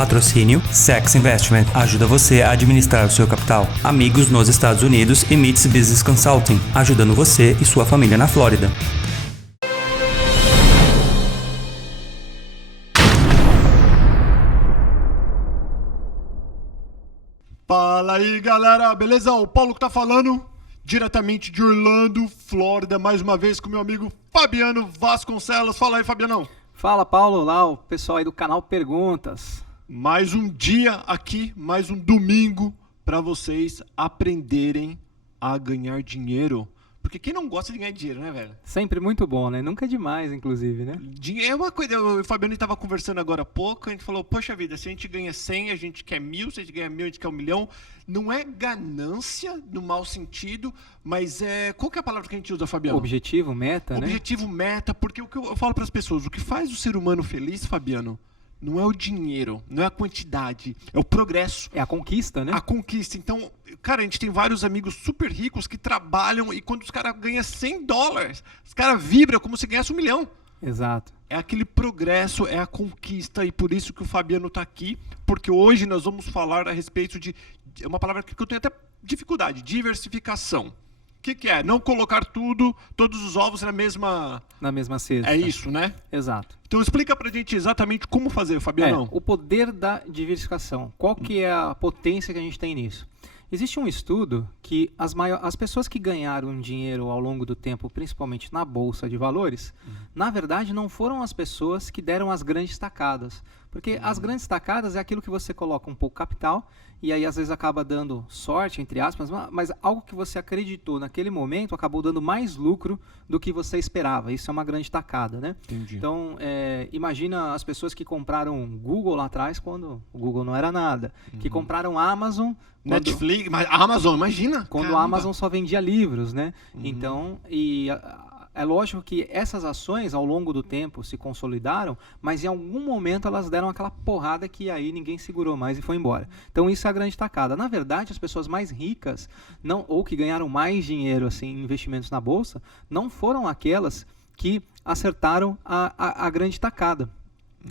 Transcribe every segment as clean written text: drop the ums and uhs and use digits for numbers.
Patrocínio Sachs Investment ajuda você a administrar o seu capital. Amigos nos Estados Unidos e MITS Business Consulting, ajudando você e sua família na Flórida. Fala aí, galera, beleza? O Paulo que tá falando, diretamente de Orlando, Flórida, mais uma vez com meu amigo Fabiano Vasconcelos. Fala aí, Fabianão. Fala, Paulo, lá o pessoal aí do canal Perguntas. Mais um dia aqui, mais um domingo para vocês aprenderem a ganhar dinheiro. Porque quem não gosta de ganhar dinheiro, né, velho? Sempre muito bom, né? Nunca é demais, inclusive, né? Dinheiro é uma coisa, eu e o Fabiano estava conversando agora há pouco, a gente falou, poxa vida, se a gente ganha 100, a gente quer 1.000, se a gente ganha 1.000, a gente quer 1 milhão. Não é ganância no mau sentido, mas é... Qual que é a palavra que a gente usa, Fabiano? Objetivo, meta, né? Objetivo, meta, porque o que eu falo para as pessoas, o que faz o ser humano feliz, Fabiano, não é o dinheiro, não é a quantidade, é o progresso. É a conquista, né? A conquista. Então, cara, a gente tem vários amigos super ricos que trabalham e quando os caras ganham $100, os caras vibram como se ganhasse 1 milhão. Exato. É aquele progresso, é a conquista e por isso que o Fabiano está aqui, porque hoje nós vamos falar a respeito de uma palavra que eu tenho até dificuldade, diversificação. O que é? Não colocar todos os ovos na mesma cesta. É isso, né? Exato. Então explica pra gente exatamente como fazer, Fabiano. O poder da diversificação. Qual que é a potência que a gente tem nisso? Existe um estudo que as pessoas que ganharam dinheiro ao longo do tempo, principalmente na Bolsa de Valores, na verdade não foram as pessoas que deram as grandes tacadas. Porque as grandes tacadas é aquilo que você coloca um pouco capital e aí às vezes acaba dando sorte, entre aspas, mas algo que você acreditou naquele momento acabou dando mais lucro do que você esperava. Isso é uma grande tacada, né? Entendi. Então, imagina as pessoas que compraram Google lá atrás quando o Google não era nada, que compraram Amazon... Netflix, Amazon, imagina. Quando Caramba. a Amazon só vendia livros, né? Então, é lógico que essas ações ao longo do tempo se consolidaram, mas em algum momento elas deram aquela porrada que aí ninguém segurou mais e foi embora. Então isso é a grande tacada. Na verdade, as pessoas mais ricas, ou que ganharam mais dinheiro assim, em investimentos na Bolsa, não foram aquelas que acertaram a grande tacada.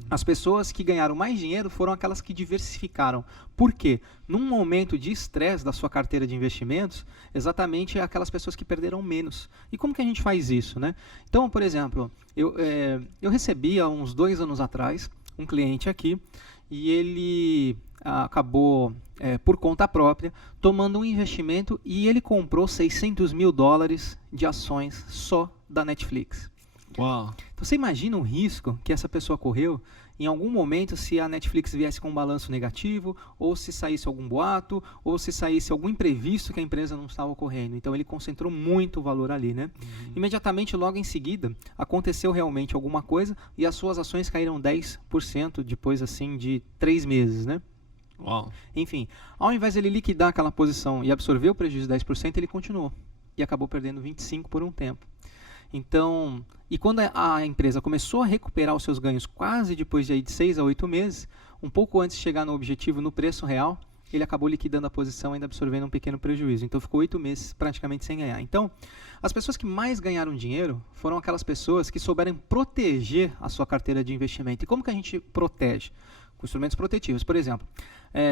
As pessoas que ganharam mais dinheiro foram aquelas que diversificaram. Por quê? Num momento de estresse da sua carteira de investimentos, exatamente aquelas pessoas que perderam menos. E como que a gente faz isso, né? Então, por exemplo, eu recebi há uns 2 anos atrás um cliente aqui e ele acabou, por conta própria, tomando um investimento e ele comprou $600 mil de ações só da Netflix. Uau. Então você imagina o risco que essa pessoa correu em algum momento se a Netflix viesse com um balanço negativo, ou se saísse algum boato, ou se saísse algum imprevisto que a empresa não estava ocorrendo. Então ele concentrou muito valor ali, né? Imediatamente, logo em seguida, aconteceu realmente alguma coisa e as suas ações caíram 10% depois assim de 3 meses, né? Uau. Enfim, ao invés de ele liquidar aquela posição e absorver o prejuízo de 10%, ele continuou e acabou perdendo 25% por um tempo. Então, e quando a empresa começou a recuperar os seus ganhos quase depois de 6 a 8 meses, um pouco antes de chegar no objetivo, no preço real, ele acabou liquidando a posição e ainda absorvendo um pequeno prejuízo. Então ficou 8 meses praticamente sem ganhar. Então, as pessoas que mais ganharam dinheiro foram aquelas pessoas que souberam proteger a sua carteira de investimento. E como que a gente protege? Com instrumentos protetivos. Por exemplo,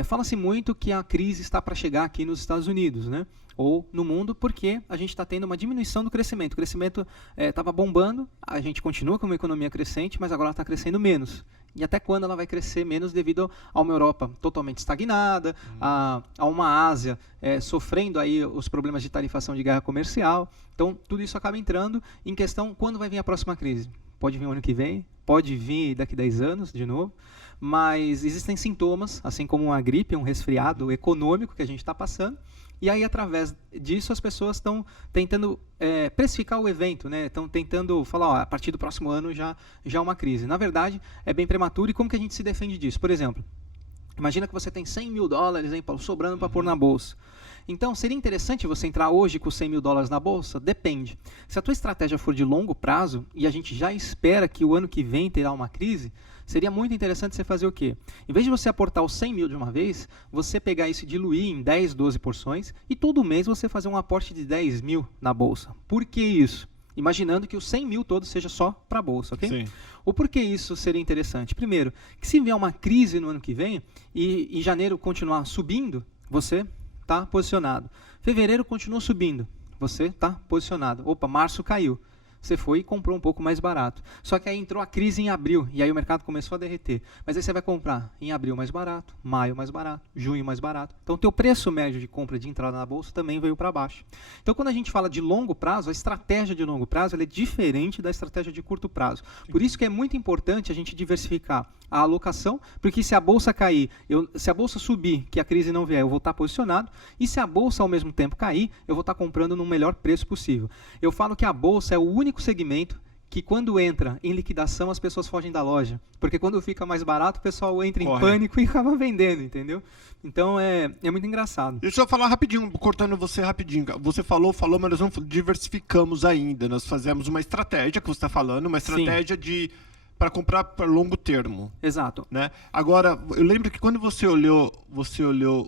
fala-se muito que a crise está para chegar aqui nos Estados Unidos, né? Ou no mundo, porque a gente está tendo uma diminuição do crescimento. O crescimento estava bombando, a gente continua com uma economia crescente, mas agora está crescendo menos. E até quando ela vai crescer menos devido a uma Europa totalmente estagnada, a uma Ásia sofrendo aí os problemas de tarifação de guerra comercial. Então, tudo isso acaba entrando em questão quando vai vir a próxima crise. Pode vir o ano que vem, pode vir daqui a 10 anos de novo, mas existem sintomas, assim como uma gripe, um resfriado econômico que a gente está passando, e aí através disso as pessoas estão tentando precificar o evento, né? Estão tentando falar, ó, a partir do próximo ano já é uma crise. Na verdade, é bem prematuro, e como que a gente se defende disso? Por exemplo, imagina que você tem $100 mil, hein, Paulo, sobrando para pôr na bolsa. Então, seria interessante você entrar hoje com $100 mil na bolsa? Depende. Se a tua estratégia for de longo prazo, e a gente já espera que o ano que vem terá uma crise, seria muito interessante você fazer o quê? Em vez de você aportar os 100 mil de uma vez, você pegar isso e diluir em 10, 12 porções, e todo mês você fazer um aporte de 10 mil na bolsa. Por que isso? imaginando que os 100 mil todos seja só para a Bolsa, ok? Sim. O porquê isso seria interessante? Primeiro, que se vier uma crise no ano que vem e em janeiro continuar subindo, você está posicionado. Fevereiro continuou subindo, você está posicionado. Opa, março caiu. Você foi e comprou um pouco mais barato. Só que aí entrou a crise em abril, e aí o mercado começou a derreter. Mas aí você vai comprar em abril mais barato, maio mais barato, junho mais barato. Então o teu preço médio de compra de entrada na bolsa também veio para baixo. Então quando a gente fala de longo prazo, a estratégia de longo prazo ela é diferente da estratégia de curto prazo. Por isso que é muito importante a gente diversificar a alocação, porque se a bolsa cair, se a bolsa subir, que a crise não vier, eu vou estar posicionado, e se a bolsa ao mesmo tempo cair, eu vou estar comprando no melhor preço possível. Eu falo que a bolsa é o único segmento que quando entra em liquidação as pessoas fogem da loja, porque quando fica mais barato o pessoal entra em pânico e acaba vendendo, entendeu? Então é muito engraçado. Deixa eu falar rapidinho, cortando você rapidinho. Você falou, mas nós não diversificamos ainda. Nós fazemos uma estratégia que você está falando, uma estratégia para comprar para longo termo. Exato. Né? Agora, eu lembro que quando você olhou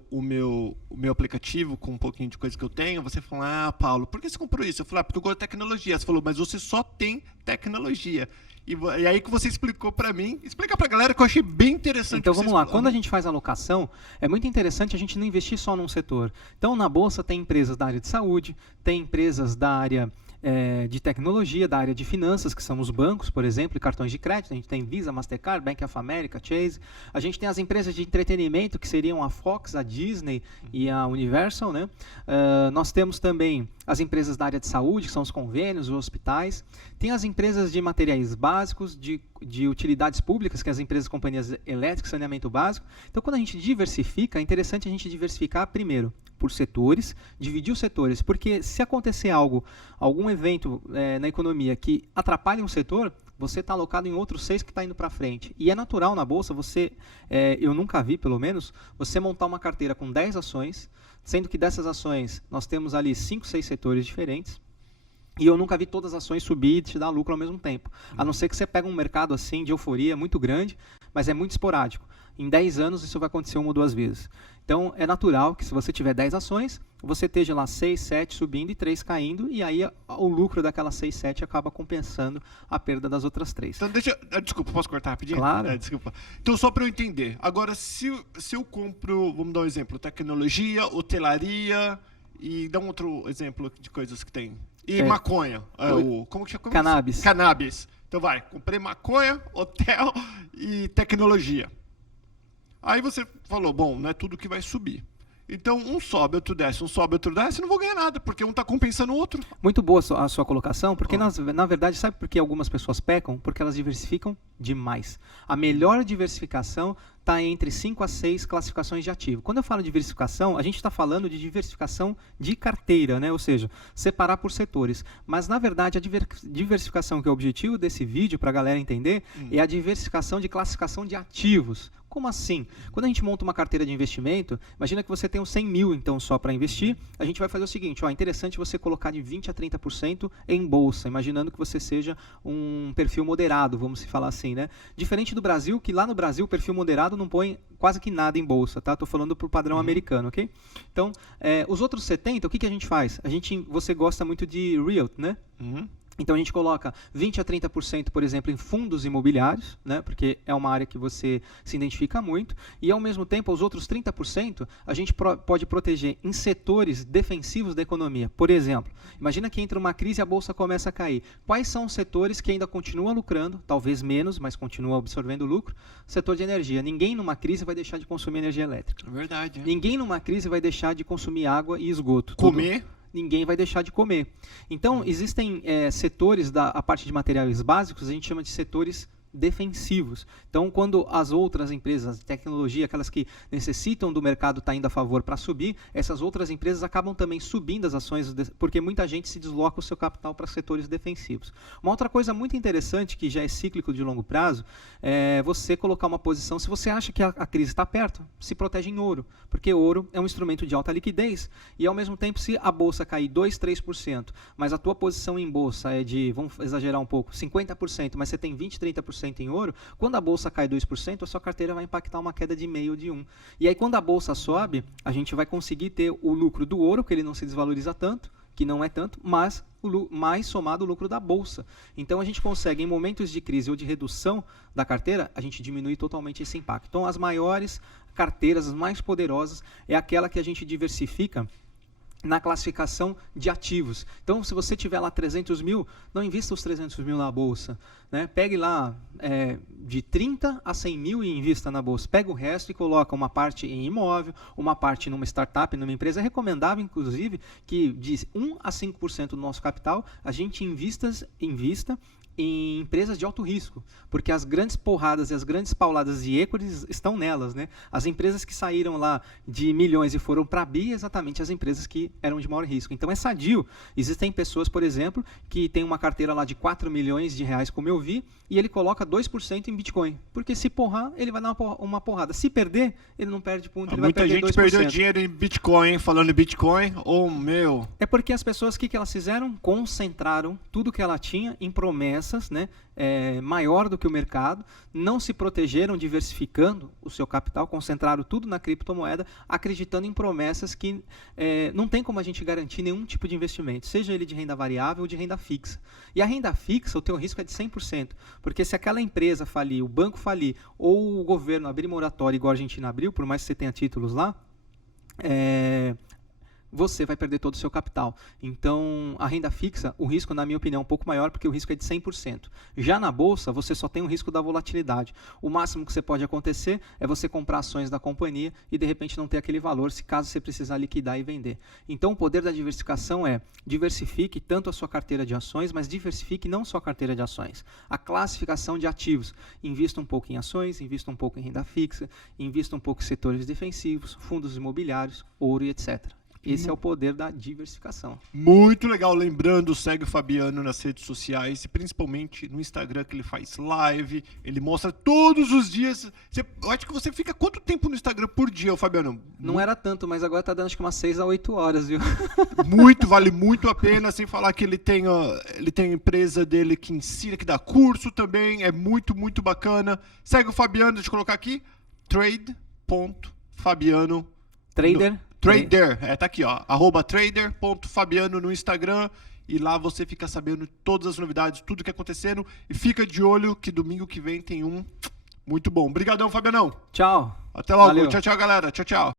o meu aplicativo com um pouquinho de coisa que eu tenho, você falou, Paulo, por que você comprou isso? Eu falei, porque eu gosto de tecnologia. Você falou, mas você só tem tecnologia. E aí que você explicou para mim, explica para a galera que eu achei bem interessante. Então vamos lá, quando a gente faz alocação, é muito interessante a gente não investir só num setor. Então na Bolsa tem empresas da área de saúde, tem empresas da área de tecnologia, da área de finanças, que são os bancos, por exemplo, e cartões de crédito. A gente tem Visa, Mastercard, Bank of America, Chase. A gente tem as empresas de entretenimento, que seriam a Fox, a Disney e a Universal, né? Nós temos também as empresas da área de saúde, que são os convênios, os hospitais. Tem as empresas de materiais básicos, de utilidades públicas, que é as empresas de companhias elétricas, saneamento básico. Então, quando a gente diversifica, é interessante a gente diversificar primeiro por setores, dividir os setores, porque se acontecer algum evento na economia que atrapalhe um setor, você está alocado em outros 6 que está indo para frente. E é natural na Bolsa, eu nunca vi pelo menos, você montar uma carteira com 10 ações, sendo que dessas ações nós temos ali 5, 6 setores diferentes, e eu nunca vi todas as ações subir e te dar lucro ao mesmo tempo. A não ser que você pega um mercado assim de euforia muito grande, mas é muito esporádico. Em 10 anos isso vai acontecer 1 ou 2 vezes. Então é natural que se você tiver 10 ações, você esteja lá 6, 7 subindo e 3 caindo, e aí o lucro daquelas 6, 7 acaba compensando a perda das outras 3. Então desculpa, posso cortar rapidinho? Claro. Desculpa. Então só para eu entender, agora se eu compro, vamos dar um exemplo, tecnologia, hotelaria, e dá um outro exemplo de coisas que tem. E maconha, como que chama? Cannabis. Cannabis. Então comprei maconha, hotel e tecnologia. Aí você falou, bom, não é tudo que vai subir. Então, um sobe, outro desce, não vou ganhar nada, porque um está compensando o outro. Muito boa a sua colocação, porque na verdade, sabe por que algumas pessoas pecam? Porque elas diversificam demais. A melhor diversificação está entre 5 a 6 classificações de ativo. Quando eu falo de diversificação, a gente está falando de diversificação de carteira, né? Ou seja, separar por setores. Mas, na verdade, a diversificação que é o objetivo desse vídeo, para a galera entender, é a diversificação de classificação de ativos. Como assim? Quando a gente monta uma carteira de investimento, imagina que você tem uns 100 mil então só para investir, a gente vai fazer o seguinte, é interessante você colocar de 20% a 30% em bolsa, imaginando que você seja um perfil moderado, vamos falar assim, né? Diferente do Brasil, que lá no Brasil o perfil moderado não põe quase que nada em bolsa, tá? Estou falando para o padrão americano, ok? Então, os outros 70%, o que a gente faz? Você gosta muito de real, né? Então a gente coloca 20% a 30%, por exemplo, em fundos imobiliários, né, porque é uma área que você se identifica muito, e ao mesmo tempo os outros 30% a gente pode proteger em setores defensivos da economia. Por exemplo, imagina que entra uma crise e a bolsa começa a cair. Quais são os setores que ainda continuam lucrando, talvez menos, mas continuam absorvendo lucro? Setor de energia. Ninguém numa crise vai deixar de consumir energia elétrica. É verdade. Ninguém numa crise vai deixar de consumir água e esgoto. Comer? Ninguém vai deixar de comer. Então, existem setores a parte de materiais básicos, a gente chama de setores defensivos. Então, quando as outras empresas de tecnologia, aquelas que necessitam do mercado estar indo a favor para subir, essas outras empresas acabam também subindo as ações, porque muita gente se desloca o seu capital para setores defensivos. Uma outra coisa muito interessante, que já é cíclico de longo prazo, é você colocar uma posição, se você acha que a crise está perto, se protege em ouro, porque ouro é um instrumento de alta liquidez, e ao mesmo tempo, se a bolsa cair 2, 3%, mas a tua posição em bolsa é de, vamos exagerar um pouco, 50%, mas você tem 20, 30% em ouro, quando a bolsa cai 2%, a sua carteira vai impactar uma queda de 0,5% ou de 1%. E aí, quando a bolsa sobe, a gente vai conseguir ter o lucro do ouro, que ele não se desvaloriza tanto, que não é tanto, mas mais somado o lucro da bolsa. Então a gente consegue, em momentos de crise ou de redução da carteira, a gente diminui totalmente esse impacto. Então as maiores carteiras, as mais poderosas, é aquela que a gente diversifica na classificação de ativos. Então, se você tiver lá 300 mil, não invista os 300 mil na bolsa. Né? Pegue lá de 30 a 100 mil e invista na bolsa. Pega o resto e coloca uma parte em imóvel, uma parte numa startup, numa empresa. É recomendável, inclusive, que de 1 a 5% do nosso capital a gente invista em empresas de alto risco, porque as grandes porradas e as grandes pauladas de equities estão nelas, né? As empresas que saíram lá de milhões e foram para bi, exatamente as empresas que eram de maior risco. Então é sadio. Existem pessoas, por exemplo, que tem uma carteira lá de 4 milhões de reais, como eu vi, e ele coloca 2% em Bitcoin, porque se porrar, ele vai dar uma porrada. Se perder, ele não perde ponto, ele vai perder 2%. Muita gente perdeu dinheiro em Bitcoin, falando em Bitcoin, meu... É porque as pessoas, o que elas fizeram? Concentraram tudo que ela tinha em promessas, né, maior do que o mercado, não se protegeram diversificando o seu capital, concentraram tudo na criptomoeda, acreditando em promessas que não tem como a gente garantir nenhum tipo de investimento, seja ele de renda variável ou de renda fixa. E a renda fixa, o teu risco é de 100%, porque se aquela empresa falir, o banco falir, ou o governo abrir moratória igual a Argentina abriu, por mais que você tenha títulos lá, você vai perder todo o seu capital. Então, a renda fixa, o risco, na minha opinião, é um pouco maior, porque o risco é de 100%. Já na bolsa, você só tem o risco da volatilidade. O máximo que você pode acontecer é você comprar ações da companhia e, de repente, não ter aquele valor, se caso você precisar liquidar e vender. Então, o poder da diversificação é diversifique tanto a sua carteira de ações, mas diversifique não só a carteira de ações, a classificação de ativos. Invista um pouco em ações, invista um pouco em renda fixa, invista um pouco em setores defensivos, fundos imobiliários, ouro e etc. Esse é o poder da diversificação. Muito legal. Lembrando, segue o Fabiano nas redes sociais, e principalmente no Instagram, que ele faz live, ele mostra todos os dias. Eu acho que você fica quanto tempo no Instagram por dia, Fabiano? Não era tanto, mas agora tá dando acho que umas 6 a 8 horas, viu? Vale muito a pena, sem falar que ele tem a empresa dele que ensina, que dá curso também, é muito, muito bacana. Segue o Fabiano, deixa eu colocar aqui, trade.fabiano. Trader. Trader, tá aqui, ó, @trader.fabiano no Instagram, e lá você fica sabendo todas as novidades, tudo que acontecendo, e fica de olho que domingo que vem tem um muito bom. Obrigadão, Fabianão. Tchau. Até logo. Valeu. Tchau, galera. Tchau.